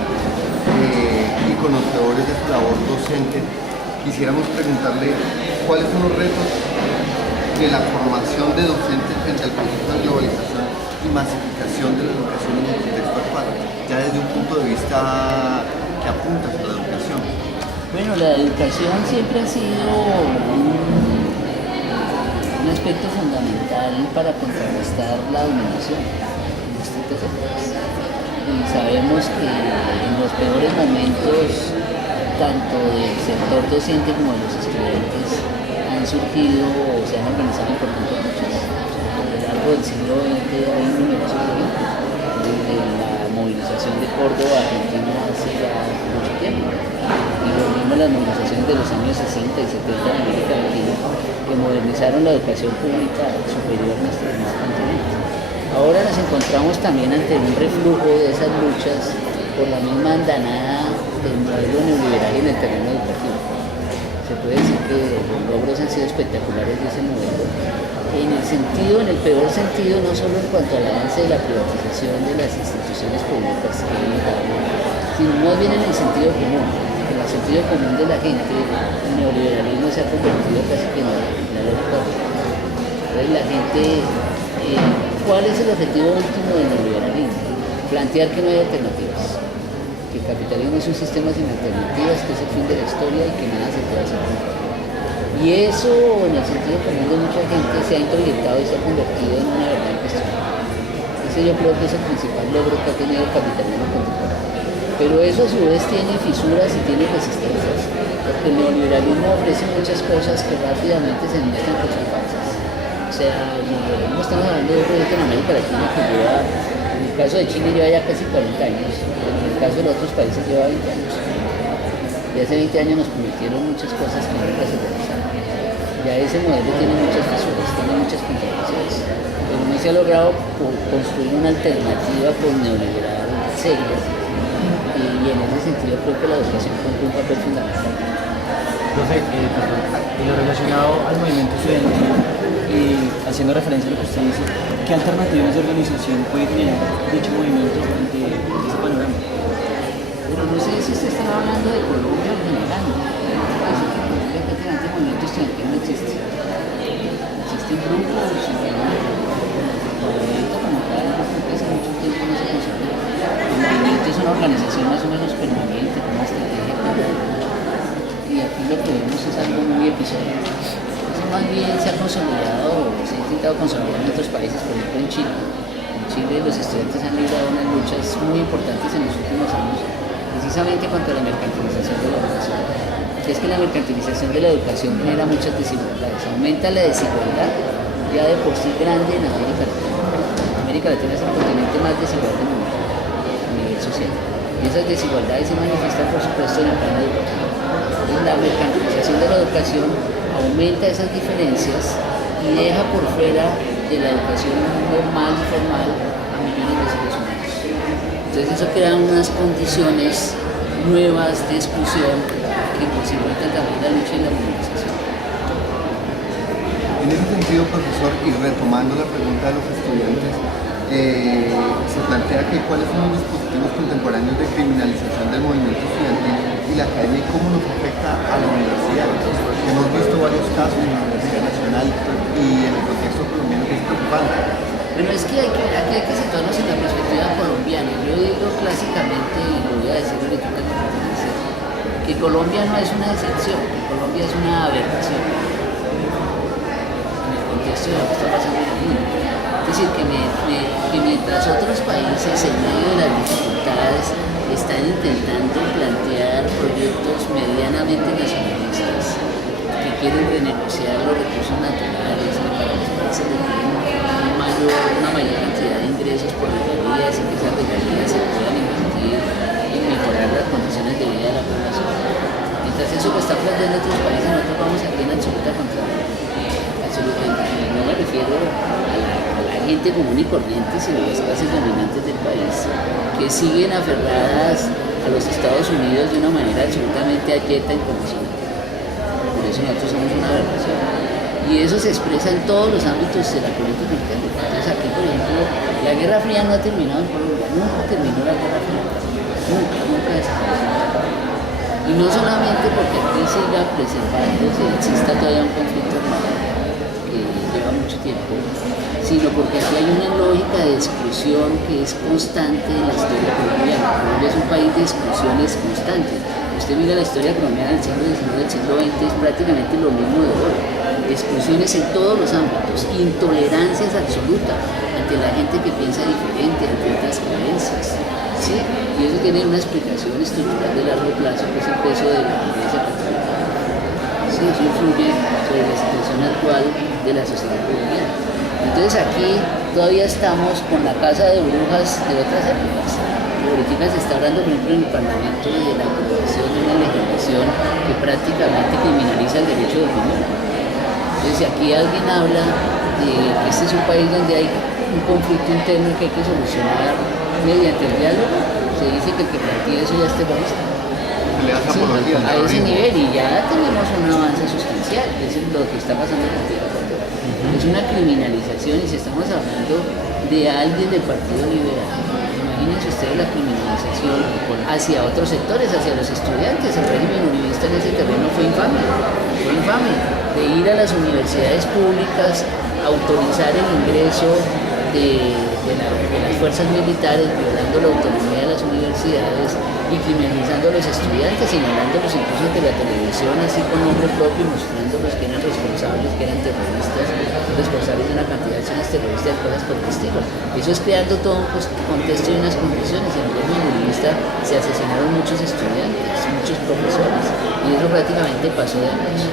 universidad y conocedores de su labor docente, quisiéramos preguntarle cuáles son los retos de la formación de docentes frente al proceso de globalización y masificación de la educación en el contexto actual, ya desde un punto de vista que apunta a la educación. Bueno, la educación siempre ha sido un aspecto fundamental para contrarrestar la dominación en distintas épocas. Y sabemos que en los peores momentos, tanto del sector docente como de los estudiantes, han surgido o se han organizado importantes luchas. A lo largo del siglo XX hay numerosos ejemplos, desde la movilización de Córdoba, Argentina, hace ya mucho tiempo. Y lo mismo las movilizaciones de los años 60 y 70 en América Latina, que modernizaron la educación pública superior en este continente. Ahora nos encontramos también ante un reflujo de esas luchas por la misma andanada del modelo neoliberal en el terreno educativo. Se puede decir que los logros han sido espectaculares de ese modelo, en el peor sentido, no solo en cuanto al avance de la privatización de las instituciones públicas, sino más bien en el sentido común. En el sentido común de la gente, el neoliberalismo se ha convertido casi que en la lógica. Entonces la gente, ¿cuál es el objetivo último del neoliberalismo? Plantear que no hay alternativas, que el capitalismo es un sistema sin alternativas, que es el fin de la historia y que nada se puede hacer. Y eso, en el sentido común de mucha gente, se ha introyectado y se ha convertido en una verdad incuestionable. Ese yo creo que es el principal logro que ha tenido el capitalismo contemporáneo. Pero eso a su vez tiene fisuras y tiene resistencias, porque el neoliberalismo ofrece muchas cosas que rápidamente se muestran que son falsas. O sea, no estamos hablando de un proyecto en América Latina que lleva, en el caso de Chile lleva ya casi 40 años, en el caso de los otros países lleva 20 años. Y hace 20 años nos prometieron muchas cosas que nunca se realizaron. Ya ese modelo tiene muchas fisuras, tiene muchas contradicciones, pero no se ha logrado construir una alternativa por neoliberal seria. Y en ese sentido creo que la educación cumple un papel fundamental. Profe, en lo relacionado al movimiento estudiantil y haciendo referencia a lo que usted dice, ¿qué alternativas de organización puede generar dicho movimiento ante ese panorama? Pero no sé si usted está hablando de Colombia o general. Parece que en Colombia prácticamente el movimiento estudiantil no existe. Existen grupos, el movimiento como tal, hace mucho tiempo no se consolida. El movimiento es una organización más o menos permanente, con una estrategia clara. Y aquí lo que vemos es algo muy episódico. Eso más bien se ha consolidado, se ha intentado consolidar en otros países, por ejemplo en Chile. En Chile los estudiantes han librado unas luchas muy importantes en los últimos años, precisamente contra la mercantilización de la educación. Y es que la mercantilización de la educación genera muchas desigualdades, aumenta la desigualdad ya de por sí grande en América Latina. América Latina es el continente más desigual del mundo a nivel social. Y esas desigualdades se manifiestan, por supuesto, en el plano educativo. Entonces, la mercantilización de la educación aumenta esas diferencias y deja por fuera de la educación normal y formal a millones de seres humanos. Entonces eso crea unas condiciones nuevas de exclusión que posibilitan también la lucha y la movilización. En ese sentido, profesor, y retomando la pregunta de los estudiantes, se plantea que cuáles son los dispositivos contemporáneos de criminalización del movimiento estudiantil y la academia y cómo nos afecta a la universidad. Hemos visto varios casos en la Universidad Nacional y en el contexto colombiano que es preocupante. Bueno, es que aquí hay que situarnos en la perspectiva colombiana. Yo digo clásicamente, y lo voy a decir ahorita que Colombia no es una excepción, que Colombia es una aberración en el contexto de lo que está pasando en el mundo. Es decir, que mientras otros países en medio de las dificultades están intentando plantear proyectos medianamente nacionalistas que quieren renegociar los recursos naturales, que para los países les den una mayor cantidad de ingresos por regalías y que esas regalías se puedan invertir en mejorar las condiciones de vida de la población. Mientras eso lo están planteando otros países, nosotros vamos aquí en absoluta contraria. No me refiero a la gente común y corriente, sino a las clases dominantes del país, que siguen aferradas a los Estados Unidos de una manera absolutamente abyecta e incondicional. Por eso nosotros somos una aberración. Y eso se expresa en todos los ámbitos de la política interna. Entonces aquí, por ejemplo, la Guerra Fría no ha terminado en Colombia, nunca terminó la Guerra Fría. nunca desaparecerá. Y no solamente porque aquí siga preservándose, exista todavía un conflicto armado que lleva mucho tiempo, sino porque aquí hay una lógica de exclusión que es constante en la historia colombiana. Colombia es un país de exclusiones constantes. Usted mira la historia colombiana del siglo XIX, del siglo XX, es prácticamente lo mismo de hoy. Exclusiones en todos los ámbitos, intolerancias absoluta ante la gente que piensa diferente, ante otras creencias. ¿Sí? Y eso tiene una explicación estructural de largo plazo, que es el peso de la Iglesia Católica. Sí, eso influye sobre la situación actual de la sociedad colombiana. Entonces aquí todavía estamos con la casa de brujas de otras épocas. Ahorita se está hablando, por ejemplo, en el Parlamento de la aprobación de una legislación que prácticamente criminaliza el derecho de opinión. Entonces, si aquí alguien habla de que este es un país donde hay un conflicto interno que hay que solucionar mediante el diálogo, se dice que el que plantea eso ya es terrorista. Sí, a ese nivel, y ya tenemos un avance sustancial, que es lo que está pasando en el Ecuador. Es una criminalización, y si estamos hablando de alguien del Partido Liberal, imagínense ustedes la criminalización hacia otros sectores, hacia los estudiantes. El régimen uribista en ese terreno fue infame, de ir a las universidades públicas, autorizar el ingreso de las fuerzas militares, violando la autonomía de las universidades y criminalizando a los estudiantes, señalándolos incluso ante la televisión, así con nombre propio, mostrándolos que eran responsables, que eran terroristas, responsables de una cantidad de acciones terroristas y cosas por el estilo. Eso es creando todo un contexto y unas condiciones. En el régimen uribista se asesinaron muchos estudiantes, muchos profesores, y eso prácticamente pasó de años.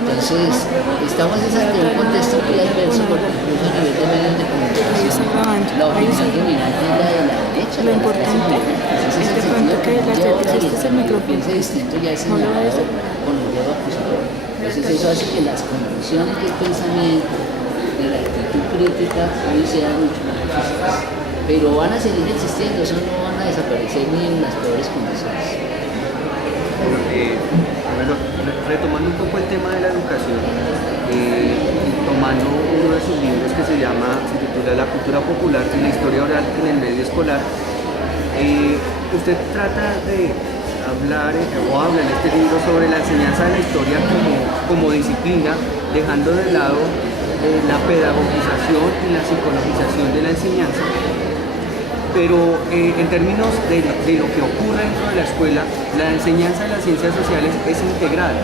Entonces, estamos ante un contexto muy adverso, porque incluso a nivel de medios de comunicación, la opinión dominante es la de la derecha. Lo importante es de pronto que la estrategia, este es el micrófono, distinto ya es no lo ves. con el dedo acusador. Entonces eso hace que las condiciones del pensamiento, de la actitud crítica, hoy sean mucho más difíciles. Pero van a seguir existiendo, eso no van a desaparecer ni en las peores condiciones. Bueno, retomando un poco el tema de la educación, tomando uno de sus libros que se titula La cultura popular y la historia oral en el medio escolar, usted trata de habla en este libro sobre la enseñanza de la historia como disciplina, dejando de lado la pedagogización y la psicologización de la enseñanza. Pero en términos de lo que ocurre dentro de la escuela, la enseñanza de las ciencias sociales es integral.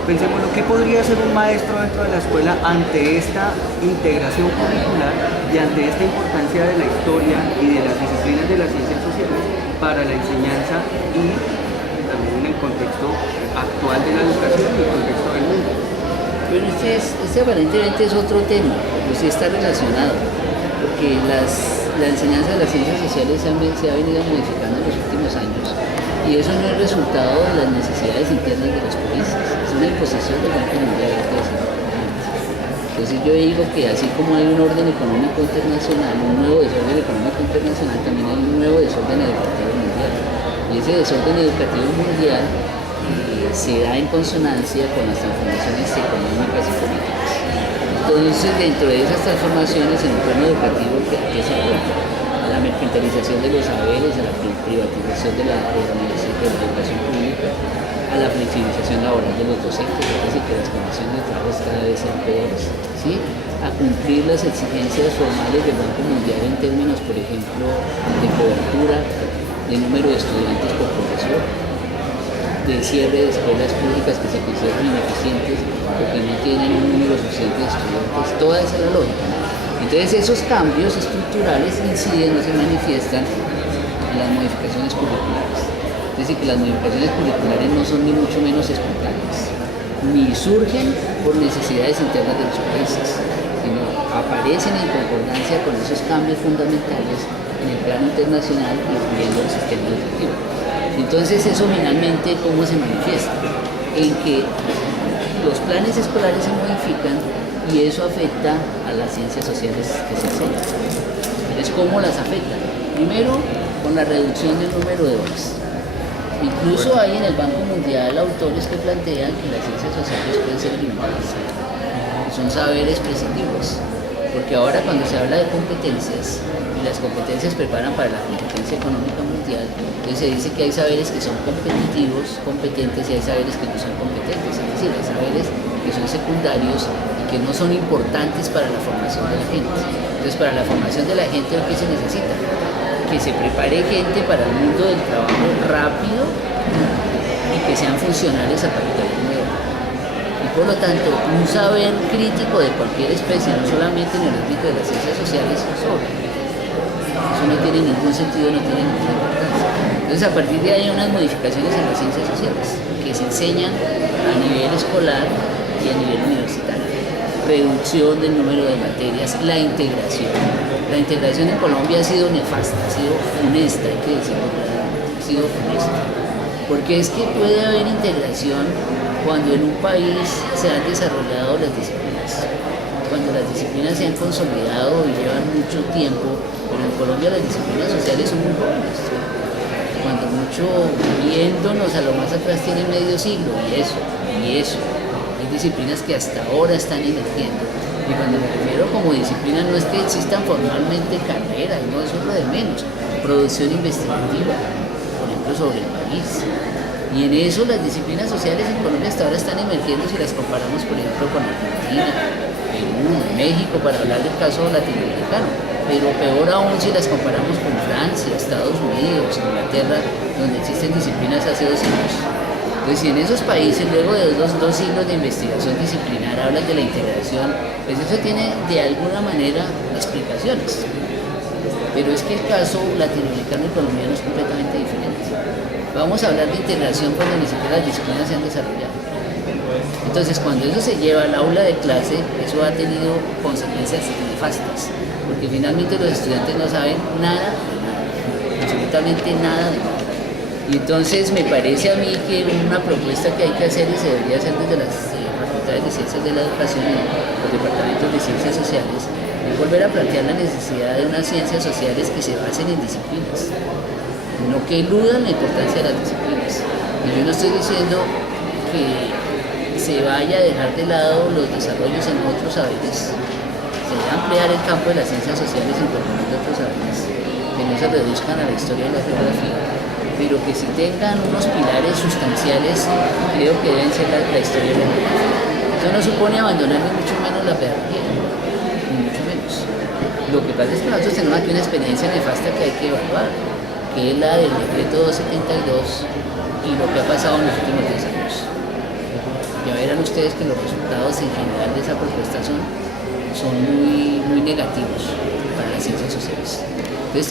Pensémoslo, ¿qué podría hacer un maestro dentro de la escuela ante esta integración curricular y ante esta importancia de la historia y de las disciplinas de las ciencias sociales para la enseñanza y también en el contexto actual de la educación y el contexto del mundo? Bueno, este aparentemente es otro tema, pero sí está relacionado, porque la enseñanza de las ciencias sociales se ha venido modificando en los últimos años, y eso no es resultado de las necesidades internas de los países, es una imposición del Banco Mundial. Entonces yo digo que así como hay un orden económico internacional, un nuevo desorden económico internacional, también hay un nuevo desorden educativo mundial, y ese desorden educativo mundial se da en consonancia con las transformaciones económicas y políticas. Entonces, dentro de esas transformaciones en el plano educativo, ¿qué se encuentra? La mercantilización de los saberes, a la privatización de la educación pública, a la flexibilización laboral de los docentes, es decir, que las condiciones de trabajo cada vez sean peores, ¿sí? A cumplir las exigencias formales del Banco Mundial en términos, por ejemplo, de cobertura, de número de estudiantes por profesor, de cierre de escuelas públicas que se consideran ineficientes porque no tienen un número suficiente de estudiantes, toda esa es la lógica. Entonces esos cambios estructurales inciden o se manifiestan en las modificaciones curriculares. Es decir, que las modificaciones curriculares no son ni mucho menos espontáneas, ni surgen por necesidades internas de los países, sino aparecen en concordancia con esos cambios fundamentales en el plano internacional, incluyendo el sistema educativo. Entonces eso finalmente, ¿cómo se manifiesta? En que los planes escolares se modifican y eso afecta a las ciencias sociales que se enseñan. Entonces, ¿cómo las afecta? Primero, con la reducción del número de horas. Incluso hay en el Banco Mundial autores que plantean que las ciencias sociales pueden ser eliminadas. Son saberes prescindibles. Porque ahora cuando se habla de competencias, y las competencias preparan para la competencia económica mundial, entonces se dice que hay saberes que son competitivos, competentes, y hay saberes que no son competentes, es decir, hay saberes que son secundarios y que no son importantes para la formación de la gente. Entonces, para la formación de la gente, ¿qué se necesita? Que se prepare gente para el mundo del trabajo rápido y que sean funcionales al capitalismo moderno. Y por lo tanto, un saber crítico de cualquier especie, no solamente en el ámbito de las ciencias sociales, sobra. Eso no tiene ningún sentido, no tiene ninguna importancia. Entonces, a partir de ahí hay unas modificaciones en las ciencias sociales que se enseñan a nivel escolar y a nivel universitario. Reducción del número de materias, la integración. La integración en Colombia ha sido nefasta, ha sido funesta, hay que decirlo claramente, ha sido funesta. Porque es que puede haber integración cuando en un país se han desarrollado las disciplinas, cuando las disciplinas se han consolidado y llevan mucho tiempo, pero en Colombia las disciplinas sociales son muy jóvenes. Cuando mucho, viéndonos a lo más atrás, tienen medio siglo, y eso. Hay disciplinas que hasta ahora están emergiendo. Y cuando me refiero como disciplina, no es que existan formalmente carreras, no, eso es lo de menos. Producción investigativa, por ejemplo, sobre el país. Y en eso las disciplinas sociales en Colombia hasta ahora están emergiendo si las comparamos, por ejemplo, con Argentina, Perú, México, para hablar del caso latinoamericano. Pero peor aún si las comparamos con Francia, Estados Unidos, Inglaterra, donde existen disciplinas hace 2 siglos. Entonces, si en esos países, luego de dos siglos de investigación disciplinar, hablan de la integración, pues eso tiene de alguna manera explicaciones. Pero es que el caso latinoamericano y colombiano es completamente diferente. Vamos a hablar de integración cuando ni siquiera las disciplinas se han desarrollado. Entonces, cuando eso se lleva al aula de clase, eso ha tenido consecuencias nefastas, porque finalmente los estudiantes no saben nada de nada, absolutamente nada de nada. Y entonces me parece a mí que una propuesta que hay que hacer, y se debería hacer desde las facultades de ciencias de la educación y los departamentos de ciencias sociales, es volver a plantear la necesidad de unas ciencias sociales que se basen en disciplinas, no que eludan la importancia de las disciplinas. Y yo no estoy diciendo que se vaya a dejar de lado los desarrollos en otros saberes, se va a ampliar el campo de las ciencias sociales incorporando otros saberes, que no se reduzcan a la historia y la geografía, pero que sí tengan unos pilares sustanciales, creo que deben ser la historia y la geografía. Eso no supone abandonar ni mucho menos la pedagogía, ni mucho menos. Lo que pasa es que nosotros tenemos aquí una experiencia nefasta que hay que evaluar, que es la del decreto 272 y lo que ha pasado en los últimos 10 años. Ya verán ustedes que los resultados en general de esa propuesta son muy negativos para las ciencias sociales. Entonces,